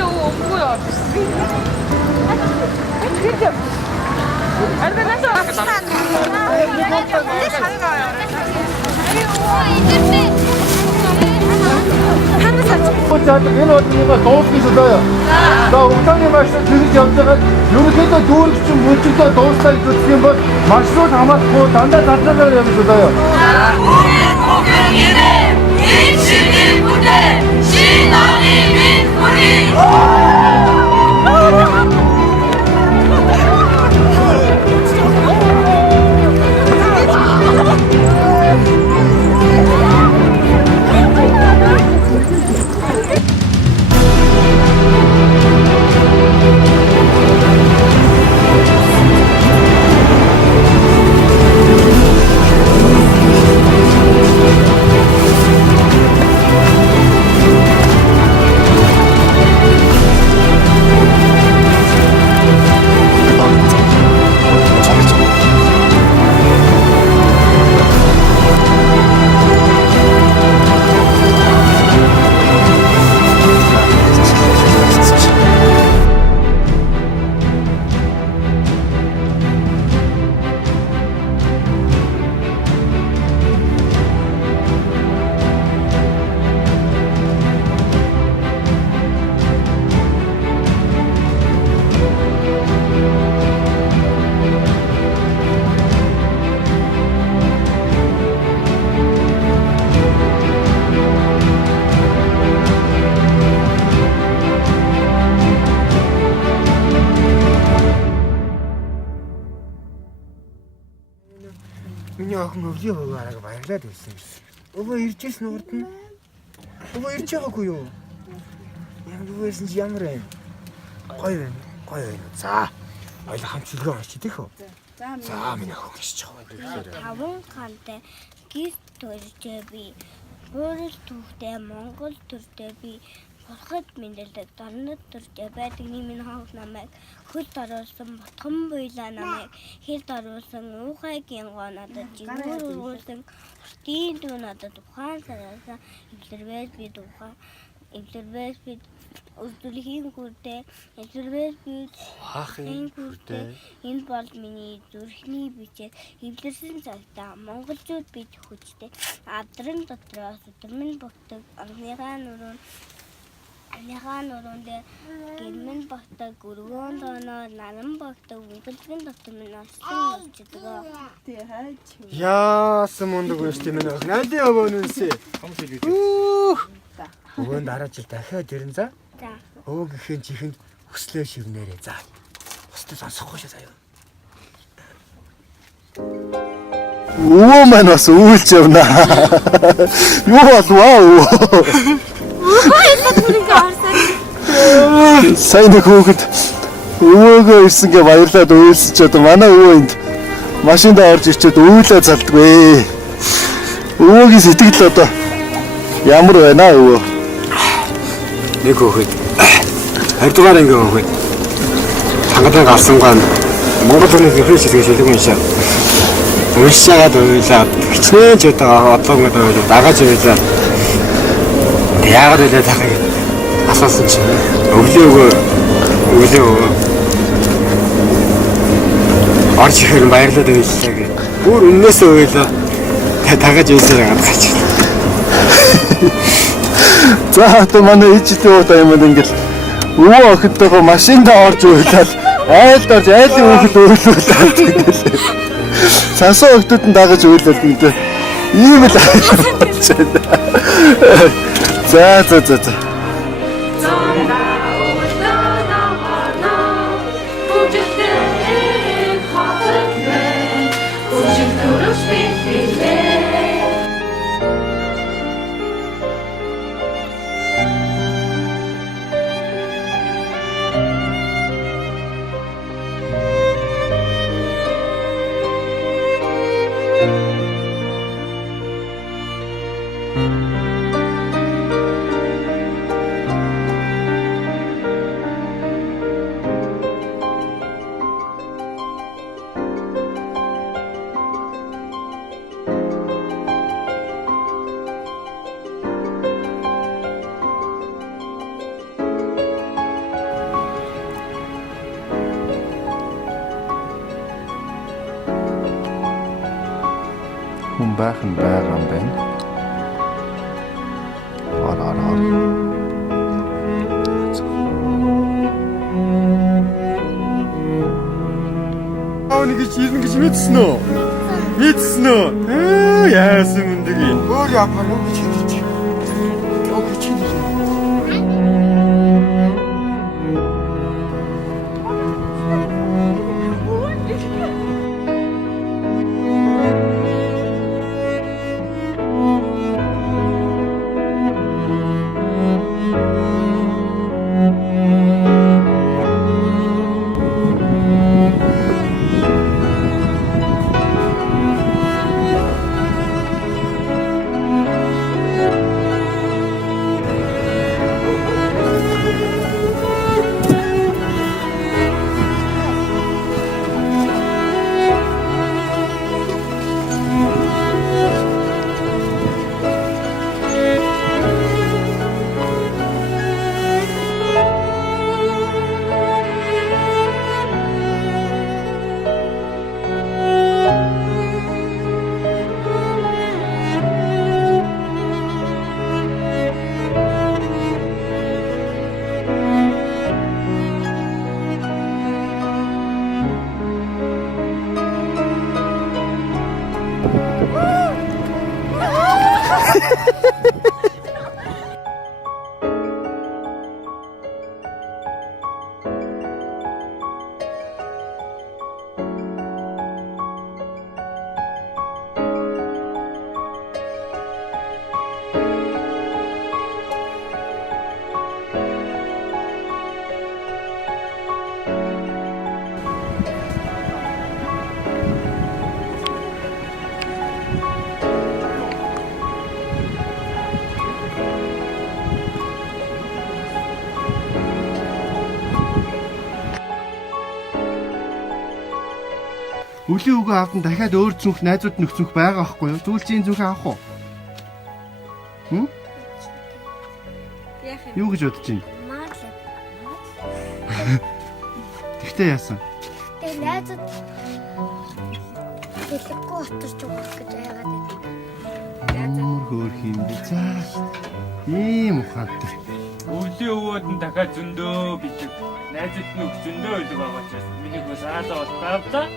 진짜 뭐야? Энэ одныг дуусгах ёстой. За удааны маршрут хэрэгж явж байгаа ерөнхийдөө дүүрэг чинь мөнчөдөө дуустал гэж үзэх юм бол маршрут хамаахгүй дандаа задлагаар явж байгаа юу? Миний охин өвлийн хөвгөөрөө баярлаад байсан юм. Өвөө ирж ирсэн урд нь. Өвөө ирж байгаагүй юу? Ямар байсан ч ямар байна? Гоё байна. За. Ойлоо хамчилгаа очиж идэх үү? За миний охин ирж байгаа. Таван гантай гис төржээ би. Өөрөөр түүхтэй Монгол төрдөө би. Бурхад мэндэлдэг дорнод төржээ байдаг минь хонх намайг хөлд оруулсан ботхон буйлаа намайг хэрд оруулсан уухайгийн гоо надад жигүүр уруулсан уртын дүү надад ухаан сараасан эвлэрвээс би ухаан эвлэрвээс би өсдөрхийн хүрдээ эвлэрвээс би хаахын хүрдээ энэ бол миний зүрхний бичээ эвлэрсэн цагтаа монголчууд бид хүчтэй адрын дотроос өдрмөн богтөг Аныхаа нуруунд гэрмэн багтаг гөргөөн доноо наран багтаг үгэлгэн дотор минь орсон болчихдог. Тий хайч. Яасан мундаг байж тийм нэг найдын өвөө нүнсээ. Өвөө дараа жил дахиад ирэн за. За. Өвөө гэхэн чихэнд хүслээ шивнээрээ за. Бусдад сонсохгүй шээ заяа. Өвөө маань бас үйлч явна. Юу болов? Сайн нэг хүүхэд өвөөгөө ирсэн гэ баярлаад уйлсаж одоо манай өвөө энд машинд орж ирчээд уйлаа залдгүй. Өвөөгийн сэтгэл одоо ямар байна өвөө? Нэг хүүхэд 20 дугаар анги хүүхэд тангадан гарсангаа Монгол хүний зөвхөн шилгээ шилгэн шаа. Уйлшаад уйлаад хичнээн ч одоо ингээд дагааж уйлаа. Яагаад вэ тахыг асуусан чинь өглөө орж ихээр баярлаад байлаа гэх. Бүр өмнөөсөө уйлаа тагаж уйлсан байгаа гэж. За одоо манай ээжтэй удаа юм ингээд өвөө охидтойгоо машинд орж уйлаад айлд орж айлын хүүхэд уйлуулаад тэгэл. Сансан охидууд нь дагаж уйлаад энэ ийм л болж байна. За. байх нь байгаа юм байна. Араа. Нэг ирнэ гэж мэдсэн үү? Мэдсэн үү? Яасан үндэг юм. Өөр япаа юу гэж хэлж. Юу гэж хэлж. Өлийн үгөө авдан дахиад өөр зүнх найзууд нөхцөх байгаа байхгүй юу? Зүгээр чи энэ зүнхээ авах уу? Хм? Юу гэж бодож байна? Тэгтээ яасан? Тэгээ найзууд хэлэхгүй утарч байгаа гэж яагаад вэ? Хөөх юм би цаа. Ийм ухаантай. Өвлийн өвөөд нь дахиад зөндөө бидэг. Найзууд нь өг зөндөө үлэг байгаа ч гэсэн миний хөөс аалаа бол тавлаа.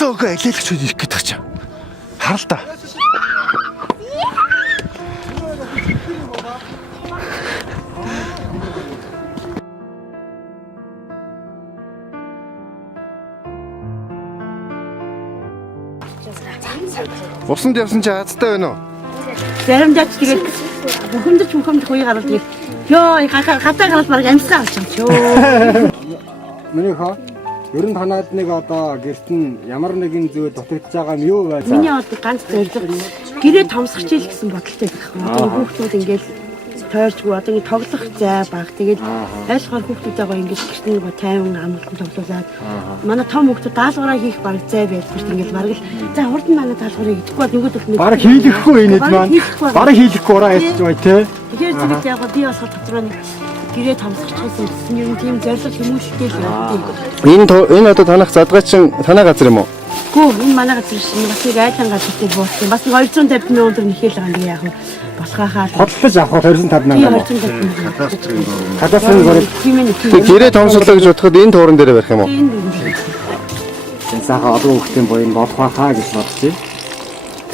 Цасөөгөө алилагч ирэх гэдэг чинь. Харал та. Усанд явсан чи хацтай байна уу? Заримдаа ч тэгээд бухимдах үе гараад тэгээд ёо хатаа гараад баг амьсгаа авч юм чөө. Миний хаа ер нь танаад нэг одоо гэрт нь ямар нэгэн зүйл дутагдж байгаа юм юу вэ? Миний одоо ганц зорилго гэрээ томсгож ийл гэсэн бодолтой байх. Одоо хүүхдүүд ингээд тойрчгүй одоо ингэ тоглох зай баг. Тэгээд айлхаар хүүхдүүдтэйгээ ингэж гэрт нэг тайван амгалан тоглуулад манай том хүүхдүүд даалгавраа хийх баг зай байлгүй ингэж баг л за хурд нь манай даалгаврыг идэхгүй бол нөгөөдөл нэг Бараг хийлэхгүй энэ маань. Бараг хийлэхгүй ураа ярьж бай тээ. Тэгэхээр зэрэг яг би бас дотроо нэг гэрээ томсгочихсон гэсэн юм тийм зорилго хүмүүсттэй л явдаг. Энэ одоо танах задгаачин танаа газар юм уу? Гүү энэ манай газар шин бас нэг айлан газартай буусан. Бас 250 сая төгрөг нэхэл байгаа юм яг босгахаа. Хотлож авах 250 мянга. Хадасан гөрөг. Тэг гэрээ томсглоо гэж бодоход энэ тууран дээр барих юм уу? Энэ саха олон хүүхдийн буян болох байхаа гэж бодчих.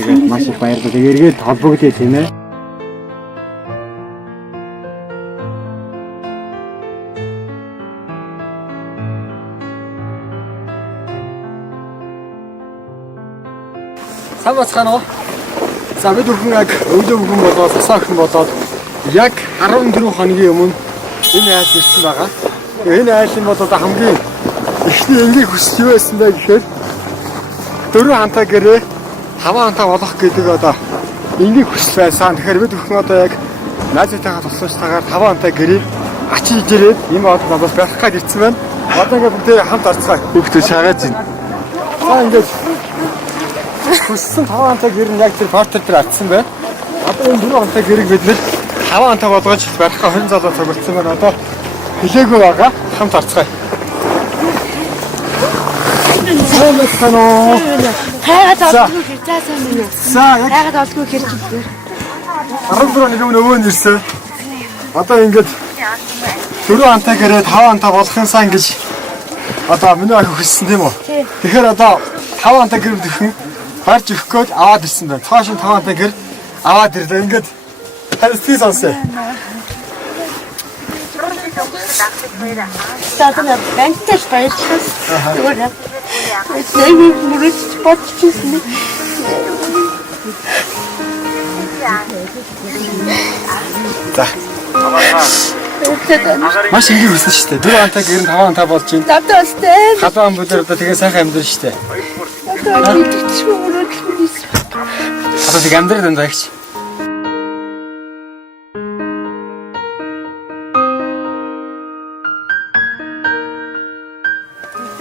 Тэгээд маш их баярлалаа. Эргээд холбогдъё тийм ээ. Сайн бацгаана уу? За бид бүхэн яг өвлөө бүхэн болоод засаа охин болоод яг 14 хоногийн өмнө энэ айл ирсэн байгаа. Энэ айлын бол одоо хамгийн эхний энгийн хүсэл юу байсан бэ гэхээр 4 хантай гэрээ 5 хантай болох гэдэг одоо энгийн хүсэл байсан. Тэгэхээр бид бүхэн одоо яг наазитайгаа тусламжтайгаар 5 хантай гэрээ ачиж ирээд энэ одоо надаас барих гээд ирсэн байна. Одоо ингээд бүгдээ хамт орцгоо. Бүгд шагаад зин. За ингээд хүссэн 5 хантай гэр нь яг тэр портер дээр атсан байна. Одоо энэ 4 хантай гэрийг бид нэр 5 хантай болгож барихаа 20 залуу цогцсон байна. Одоо хэлээгүй байгаа. Хамт орцгоо. Хайгаад олдгүй хэр цаасан минь. За яг Хайгаад олдгүй хэр чигтэй. 14 нэг өвөө нэрсэн. Одоо ингээд 4 хантай гэрээ 5 хантай болох юмсан гэж одоо миний охин хүссэн тийм үү? Тэгэхээр одоо 5 хантай гэр бүхэн барьж өгөх гээд аваад ирсэн байна. Цааш нь 5 хантай гэр аваад ирлээ. Ингээд таньсtii сонсоо. Статна бэнтэж баярлалаа. Тэгвэл эцэг мөрөж бодчихсон. За. Маш энгийн хүссэн шүү дээ. 4 хантай гэр нь 5 хантай болж байна. Давтаа өстэй. Халуун бүдэр одоо тэгээ сайхан амьдрал шүү дээ. Одоо мэдчихгүй мөрөж хэлсэн. Одоо тэг амьдрал дандаагч.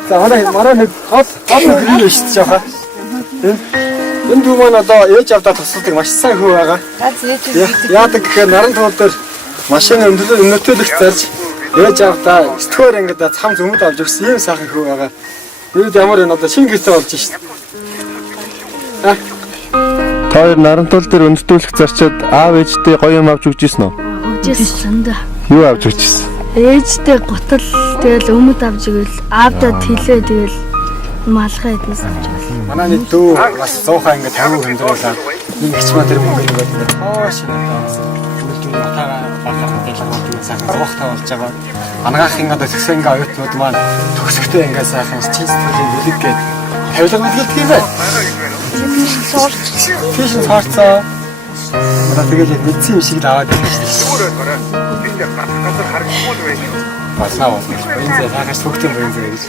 За манай нэг гол гэрээ шүү дээ жааха. Энэ дүү маань одоо ээж авдаа тусалдаг маш сайн хөө байгаа. Яадаг гэхээр наран туул дээр машин өнөтөлөх зарж ээж авдаа стөөр ингээд цам зөмөд авч өгсөн юм сайхан хөө байгаа. Бид ямар энэ одоо шинэ гэрээ болж шít. Хоёр нарантуул дээр өндөрлөх зарчаад аав ээжтэй гоё юм авч өгч ирсэн үү? Өгчээсэн да. Юу авч өгч ирсэн? Ээжтэй гутал тэгэл өмд авч игэл аавдаа тэлээ тэгэл малгай эднээс авч игэл. Манай нэг дүү бас 100 ингээд 50 хэмжээгээр нэг хичмаа тэр мөнгө ингээд хоош үлдэн утаага бахарх дэлгүүр тийм сайхан зуухтай болж байгаа. Анагаахын одоо зөксөн ингээд оюутнууд маань төгсгтэй ингээд сайхан чинь сэтгэлийн бэлэг гээд тавилга мэдгэлдэг юм байна. Тийш цаарцаа. Одоо тэгээд яг мэдсэн юм шиг л аваад ирсэн шүү дээ. Баснаа бол энэ захаас хөгтөн бэнзэ гэж.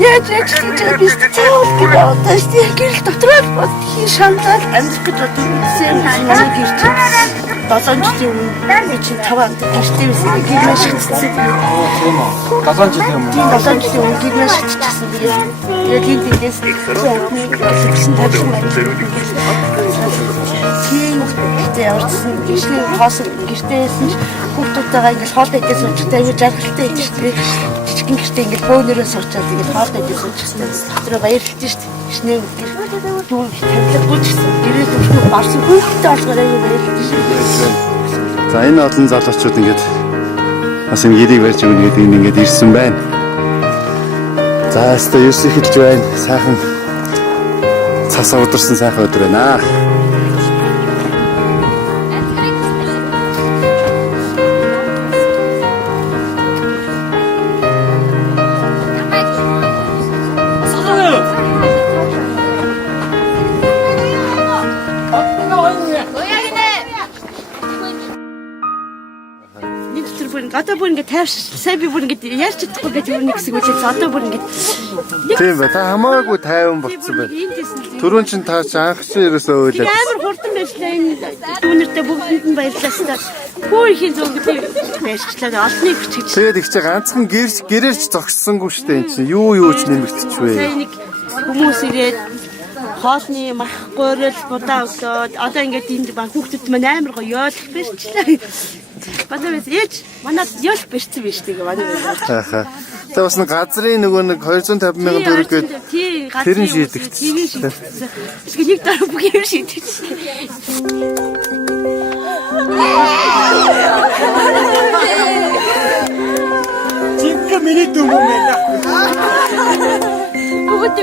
Яаж яачих гэж цаавал гэдэг гэрэл дотроо бод хий шантал амьдрах гэж бодсон юм гэрч 7 жилийн өмнө чи 5 хантай гэртэй байсан гэр маш хэцсэн. Тийм үү. 7 жилийн өмнө. 7 жилийн өмнө гэр маш хэцсэн. Яг энэ дэс гэсэн тавьсан байна. Тийм гэхдээ явсан гişний хос гэртээсэн хүүхдүүдтэйгээ ингээл хоолтой идэж суучихтай ингэ жаргалтай идчихтэй. Жижигэн гэртээ ингээл бөөнөрөө суучаад ингээд хоолтой идэж суучихтай. Дотроо баярлж шít. Гişний гэр дүүн тавилгагүй ч гэсэн гэрээ төвшөө барсан хүүхдтэй олгороо ингэ баярлж шít. За энэ олон залуучууд ингээд бас энэ гэрийг барьж өгнө гэдэг нь ингээд ирсэн байна. За өстө ерс ихэлж байна. Сайхан цасаа удирсан сайхан өдөр байна. Одоо бүр ингээд тайвш сайн би бүр ингээд ярьж чадахгүй гэж юу нэг хэсэг үлээ. Одоо бүр ингээд Тийм ба та хамаагүй тайван болцсон байна. Түрүүн чин та ч анх чи ерөөсөө ойлаа. амар хурдан байшлаа энэ дүүнэртэй бүгдэнд нь баярлалаа. Хөө ихийн зөв гэдэг баярчлаа. Олны хүч гэж. Тэгээд их чи ганцхан гэрээрч зогссонгүй шүү дээ энэ чинь. Юу ч нэмэгдчихвэ. Сайн нэг хүмүүс ирээд хоолны мах гойрол будаа өглөөд одоо ингээд энд баг хүүхдүүд маань амар гоё ёолох бэрчлээ. Бадавс ээж манад ёолох бэрцсэн биш тэгээ манай байна. Ахаа. Тэгээ бас нэг газрын нөгөө нэг 250 мянган төгрөг гээд тэр нь шийдэгдсэн. Эсвэл нэг дараа бүх юм шийдэгдсэн. Чинkä миний дүү юм байна. Бүгд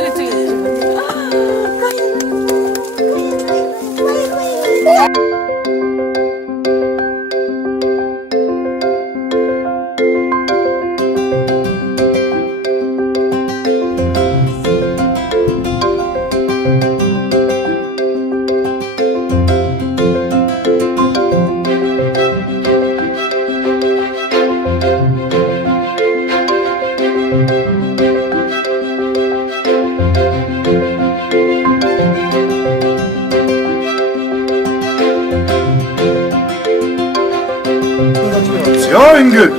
ингээд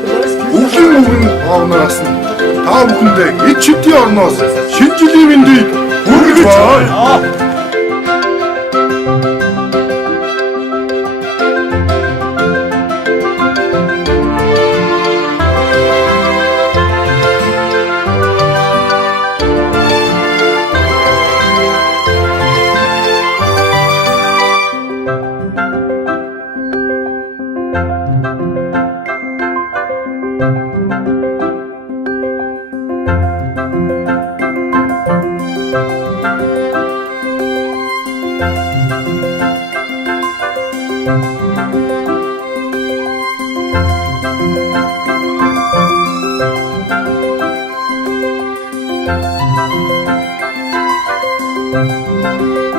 өвлийн оогноос нь та бүхэндээ эд чидийн орноос шинэ жилийн мэндийг хүргэж байна. Thank you.